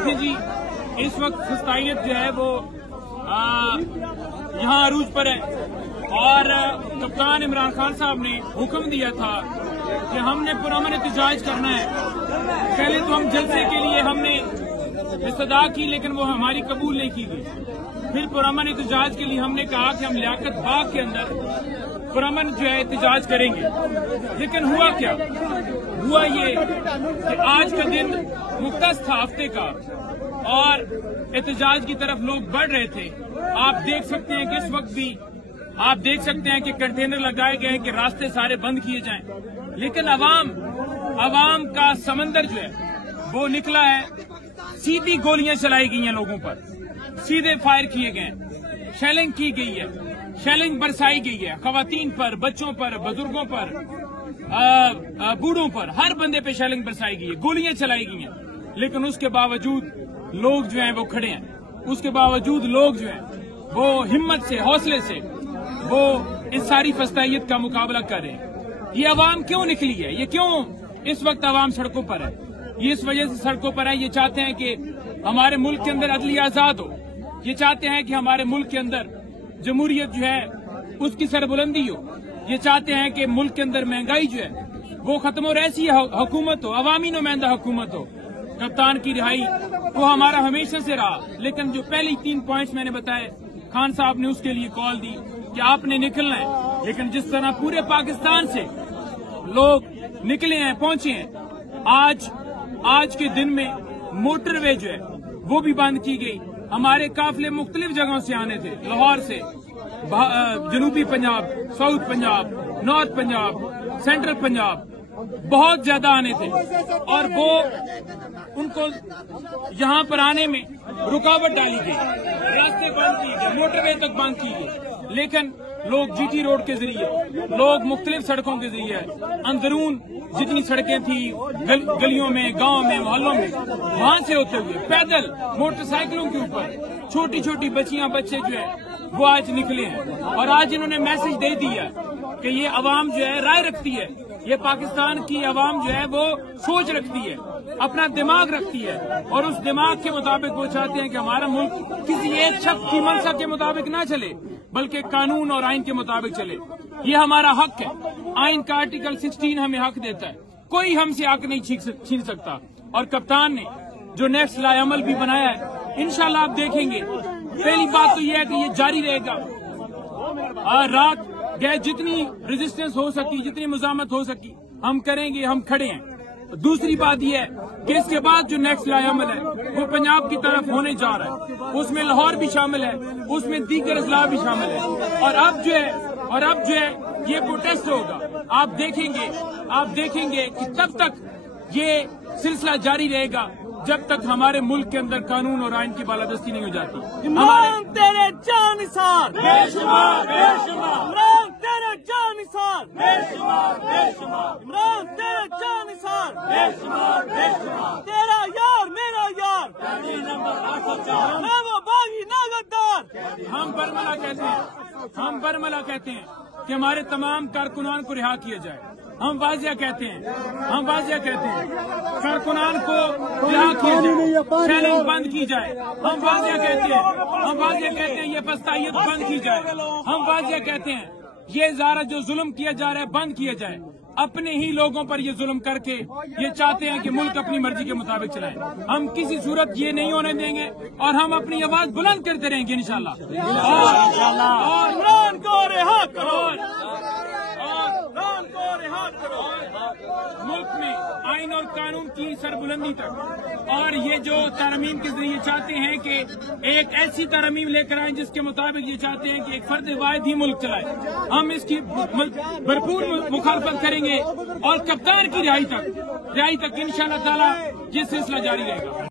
देखिए जी, इस वक्त फस्तायत जो है वो यहाँ अरूज पर है और कप्तान इमरान खान साहब ने हुक्म दिया था कि हमने पुरअमन एहतजाज करना है। पहले तो हम जलसे के लिए हमने इस्तदा की, लेकिन वो हमारी कबूल नहीं की गई। फिर पुरअमन एहतजाज के लिए हमने कहा कि हम लियाकत बाग के अंदर पुरअमन जो है एहतजाज करेंगे। लेकिन हुआ क्या? हुआ ये कि आज का दिन मुख्तस था हफ्ते का और एहतजाज की तरफ लोग बढ़ रहे थे। आप देख सकते हैं कि इस वक्त भी आप देख सकते हैं कि कंटेनर लगाए गए हैं कि रास्ते सारे बंद किए जाएं, लेकिन अवाम का समंदर जो है वो निकला है। सीधी गोलियां चलाई गई हैं लोगों पर, सीधे फायर किए गए, शेलिंग की गई है, शेलिंग बरसाई गई है खवातीन पर, बच्चों पर, बुजुर्गों पर, बूढ़ों पर, हर बंदे पे शेलिंग बरसाई गई है, गोलियां चलाई गई हैं। लेकिन उसके बावजूद लोग जो हैं वो खड़े हैं। उसके बावजूद लोग जो हैं वो हिम्मत से, हौसले से वो इस सारी फस्तायत का मुकाबला कर रहे हैं। ये अवाम क्यों निकली है? ये क्यों इस वक्त अवाम सड़कों पर है? ये इस वजह से सड़कों पर है, ये चाहते हैं कि हमारे मुल्क के अंदर अदलिया आजाद हो। ये चाहते हैं कि हमारे मुल्क के अंदर जमहूरियत जो है उसकी सरबुलंदी हो। ये चाहते हैं कि मुल्क के अंदर महंगाई जो है वो खत्म हो, ऐसी हुकूमत हो, अवामी नुमाइंदा हुकूमत हो। कप्तान की रिहाई वो हमारा हमेशा से रहा, लेकिन जो पहले 3 पॉइंट्स मैंने बताए, खान साहब ने उसके लिए कॉल दी कि आपने निकलना है। लेकिन जिस तरह पूरे पाकिस्तान से लोग निकले हैं, पहुंचे हैं, आज के दिन में मोटरवे जो है वो भी बंद की गई। हमारे काफिले मुख्तलिफ जगहों से आने थे, लाहौर से, जनूबी Punjab, south Punjab, north Punjab, central Punjab, बहुत ज्यादा आने थे और वो उनको यहाँ पर आने में रुकावट डाली गई, रास्ते बंद किए गए, मोटरवे तक बंद की गई। लेकिन लोग जीटी रोड के जरिए, लोग मुख्तलिफ सड़कों के जरिए, अंदरून जितनी सड़कें थी गलियों में, गांव में, मोहल्लों में, वहां से होते हुए पैदल, मोटरसाइकिलों के ऊपर छोटी छोटी बच्चियां, बच्चे जो है वो आज निकले हैं। और आज इन्होंने मैसेज दे दिया कि ये अवाम जो है राय रखती है, ये पाकिस्तान की अवाम जो है वो सोच रखती है, अपना दिमाग रखती है और उस दिमाग के मुताबिक वो चाहते हैं कि हमारा मुल्क किसी एक शख्स की मंशा के मुताबिक ना चले, बल्कि कानून और आइन के मुताबिक चले। ये हमारा हक है। आइन का आर्टिकल 16 हमें हक देता है, कोई हमसे हक नहीं छीन सकता। और कप्तान ने जो नेक्स्ट लाएअमल भी बनाया है, इंशाल्लाह आप देखेंगे। पहली बात तो ये है कि ये जारी रहेगा। रात गए जितनी रेजिस्टेंस हो सकी, जितनी मुजामत हो सकी, हम करेंगे, हम खड़े हैं। दूसरी बात यह है कि इसके बाद जो नेक्स्ट लाएअमल है वो पंजाब की तरफ होने जा रहा है, उसमें लाहौर भी शामिल है, उसमें दीगर अजला भी शामिल है। और अब जो है ये प्रोटेस्ट होगा। आप देखेंगे कि तब तक ये सिलसिला जारी रहेगा जब तक हमारे मुल्क के अंदर कानून और आइन की बालादस्ती नहीं हो जाती। इमरान तेरे जानिसार, बेशुमार बेशुमार, इमरान तेरे जानिसार, बेशुमार बेशुमार, इमरान तेरे जानिसार, बेशुमार बेशुमार, तेरा यार मेरा यार, नंबर 804। मैं वो बागी ना गद्दार। हम बरमला कहते हैं कि हमारे तमाम कारकुनान को रिहा किया जाए। हम वाजिया कहते हैं कारकुनान को रिहा किया जाए, शेलिंग बंद की जाए। हम वाजिया कहते हैं ये फस्तायत बंद की जाए। हम वाजिया कहते हैं ये ज़ारा जो जुल्म किया जा रहा है बंद किया जाए। अपने ही लोगों पर ये जुल्म करके ये चाहते हैं कि मुल्क अपनी मर्जी के मुताबिक चलाए। हम किसी सूरत ये नहीं होने देंगे और हम अपनी आवाज बुलंद करते रहेंगे इंशाल्लाह। और इमरान को रिहा करो, मुल्क में आइन और कानून की सरबुलंदी तक। और ये जो तरमीम के जरिए चाहते हैं कि एक ऐसी तरमीम लेकर आए जिसके मुताबिक ये चाहते हैं कि एक फर्द वाहिद ही मुल्क चलाए, हम इसकी भरपूर मुखालफत करेंगे और कप्तान की रिहाई तक इंशाअल्लाह ताला ये सिलसिला जारी रहेगा।